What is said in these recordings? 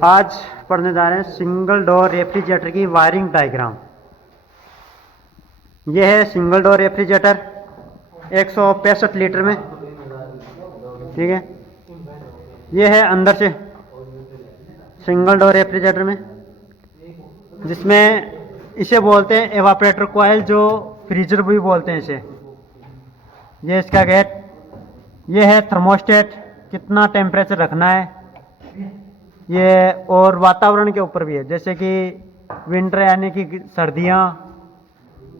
आज पढ़ने जा रहे हैं सिंगल डोर रेफ्रिजरेटर की वायरिंग डायग्राम। यह है सिंगल डोर रेफ्रिजरेटर 165 लीटर में, ठीक है। यह है अंदर से सिंगल डोर रेफ्रिजरेटर में, जिसमें इसे बोलते हैं एवापोरेटर कॉइल, जो फ्रीजर भी बोलते हैं इसे। ये इसका गेट, ये है थर्मोस्टेट, कितना टेम्परेचर रखना है ये, और वातावरण के ऊपर भी है, जैसे कि विंटर यानी कि सर्दियाँ,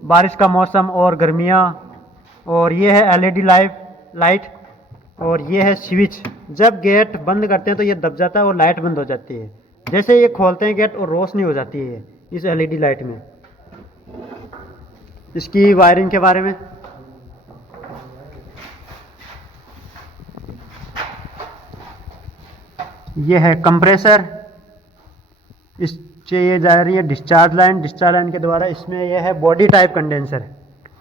बारिश का मौसम और गर्मियाँ। और ये है एलईडी लाइट, और ये है स्विच। जब गेट बंद करते हैं तो ये दब जाता है और लाइट बंद हो जाती है। जैसे ये खोलते हैं गेट और रोशनी हो जाती है इस एलईडी लाइट में। इसकी वायरिंग के बारे में, ये है कंप्रेसर, इससे ये जा रही है डिस्चार्ज लाइन के द्वारा। इसमें यह है बॉडी टाइप कंडेंसर,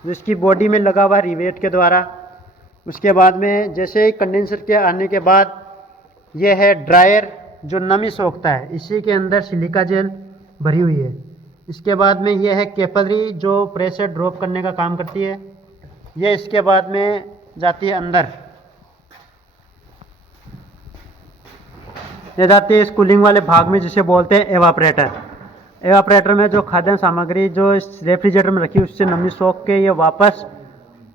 जो इसकी बॉडी में लगा हुआ रिवेट के द्वारा। उसके बाद में जैसे ही कंडेंसर के आने के बाद यह है ड्रायर, जो नमी सोखता है। इसी के अंदर सिलिका जेल भरी हुई है। इसके बाद में यह है कैपलरी, जो प्रेशर ड्रॉप करने का काम करती है। यह इसके बाद में जाती है अंदर, ये जाती है इस कूलिंग वाले भाग में, जिसे बोलते हैं एवापोरेटर। एवापोरेटर में जो खाद्य सामग्री जो इस रेफ्रिजरेटर में रखी, उससे नमी सोख के ये वापस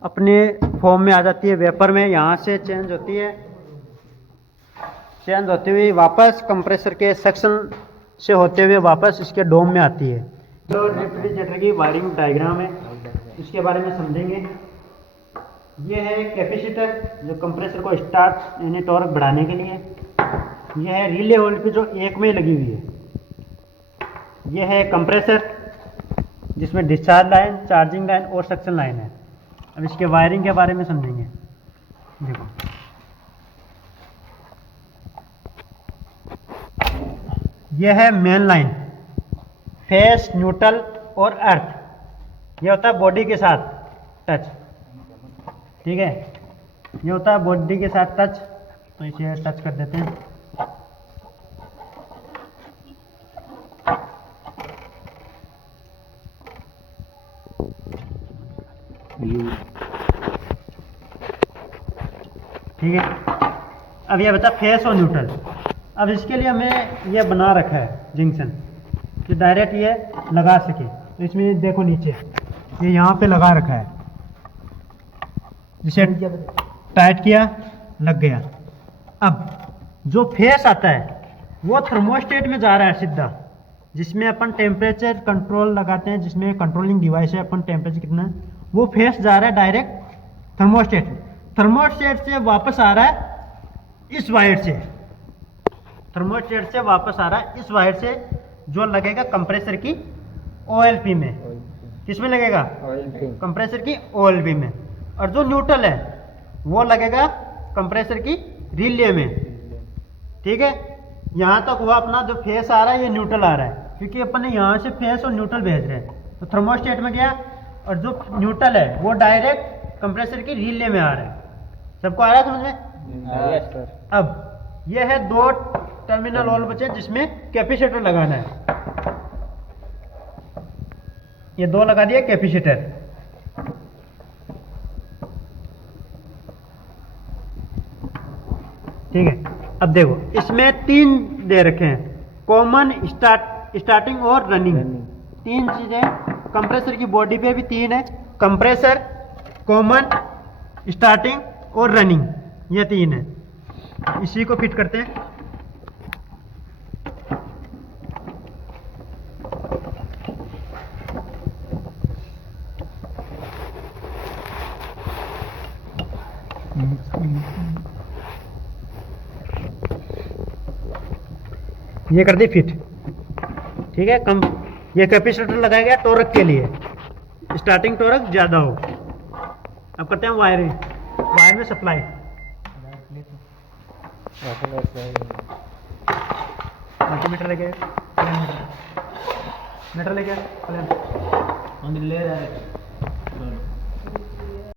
अपने फॉर्म में आ जाती है, वेपर में। यहाँ से चेंज होती है, चेंज होती हुई वापस कंप्रेसर के सेक्शन से होते हुए वापस इसके डोम में आती है। जो रेफ्रिजरेटर की वायरिंग डायग्राम है, इसके बारे में समझेंगे। ये है कैपेसिटर, जो कंप्रेसर को स्टार्ट यानी टॉर्क बढ़ाने के लिए। यह है रिले वोल्ट जो एक में लगी हुई है। यह है कंप्रेसर, जिसमें डिस्चार्ज लाइन, चार्जिंग लाइन और सक्शन लाइन है। अब इसके वायरिंग के बारे में समझेंगे। देखो, यह है मेन लाइन, फेस, न्यूट्रल और अर्थ। यह होता है बॉडी के साथ टच, ठीक है। यह होता है बॉडी के साथ टच, तो इसे टच कर देते हैं। ठीक है। अब यह बचा फेस और न्यूट्रल। अब इसके लिए हमें यह बना रखा है जंक्शन, कि डायरेक्ट ये लगा सके। तो इसमें देखो नीचे ये यहाँ पे लगा रखा है, जिसे टाइट किया, लग गया। अब जो फेस आता है वो थर्मोस्टेट में जा रहा है सीधा, जिसमें अपन टेम्परेचर कंट्रोल लगाते हैं, जिसमें कंट्रोलिंग डिवाइस है। अपन टेम्परेचर कितना है वो फेस जा रहा है डायरेक्ट थर्मोस्टेट में। थर्मोस्टेट से वापस आ रहा है इस वायर से, थर्मोस्टेट से वापस आ रहा है इस वायर से, जो लगेगा कंप्रेसर की ओएलपी में। किस में लगेगा? कंप्रेसर की ओएलपी में। और जो न्यूट्रल है वो लगेगा कंप्रेसर की रिले में, ठीक है। यहाँ तक हुआ अपना जो फेस आ रहा है, ये न्यूट्रल आ रहा है, क्योंकि अपन ने यहाँ से फेस और न्यूट्रल भेज रहे हैं। तो थर्मोस्टेट में गया, और जो न्यूट्रल है वो डायरेक्ट कंप्रेसर की रिले में आ रहा है। सबको आ रहा है समझ में? Yes sir. अब यह है दो टर्मिनल और बचे, जिसमें कैपेसिटर लगाना है। ये दो लगा दिया कैपेसिटर, ठीक है। अब देखो, इसमें तीन दे रखे हैं, कॉमन, स्टार्टिंग और रनिंग। तीन चीजें कंप्रेसर की बॉडी पे भी तीन है, कंप्रेसर, कॉमन, स्टार्टिंग और रनिंग, ये तीन है। इसी को फिट करते हैं। ये कर दी फिट, ठीक है। ये कैपेसिटर लगाया गया टॉर्क के लिए, स्टार्टिंग टॉर्क ज़्यादा हो। अब करते हैं वायर में सप्लाई। मल्टीमीटर लेके, मीटर लेके ले रहा है।